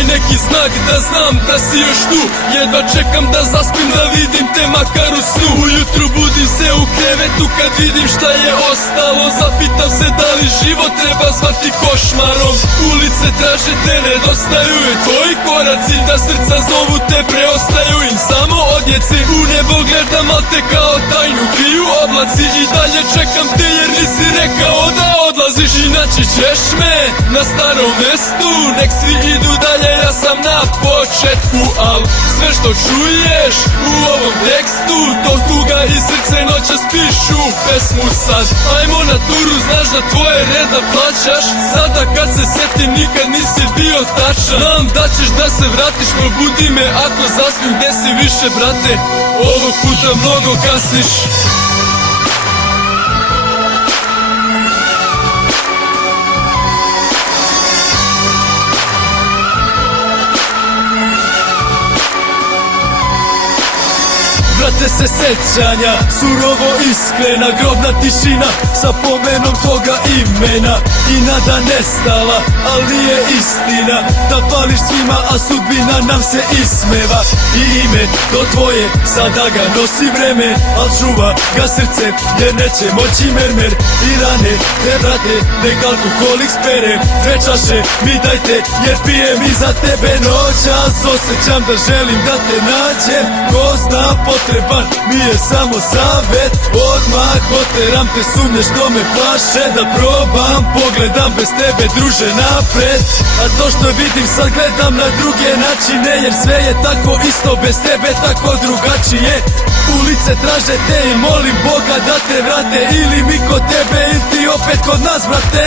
Daj neki znak da znam da si još tu. Jedva čekam da zaspim, da vidim te makar u snu. Ujutru budim se u krevetu kad vidim šta je ostalo. Zapitam se da li život treba zvati košmarom. Ulice traže te, nedostaju je tvoji koraci, da srca zovu te, preostaju im samo odjeci. U nebo gledam, al te kao tajnu kriju oblaci. I dalje čekam te jer nisi rekao da odlaziš. Inače ćeš me na starom mestu, nek svi idu dalje, ja sam na početku. Al sve što čuješ u ovom tekstu, to tuga i srce noćas pišu pesmu sad. Ajmo na turu, znaš da tvoje reda plaćaš. Sada kad se setim nikad nisi bio tačan. Znam da ćeš da se vratiš, probudi me ako zaspim. Gde si više brate, ovog puta mnogo kasniš. Vrate se sećanja, surovo iskrena, grobna tišina sa pomenom tvoga imena. I nada nestala, ali nije istina da pališ svima, a sudbina nam se ismeva. I ime to tvoje, sada ga nosi vreme, al čuva ga srce jer neće moći mermer. I rane te brate, nek alkoholik spere, dve čaše mi dajte jer pijem i za tebe noćas. Osjećam da želim da te nađem, ko zna potreban mi je samo savet. Odmah oteram te sumnje što me plaše, da probam pogledam bez tebe druže napred. A to što vidim sad gledam na druge načine, jer sve je tako isto bez tebe tako drugačije. Ulice traže te i molim Boga da te vrate, ili mi kod tebe ili ti opet kod nas brate.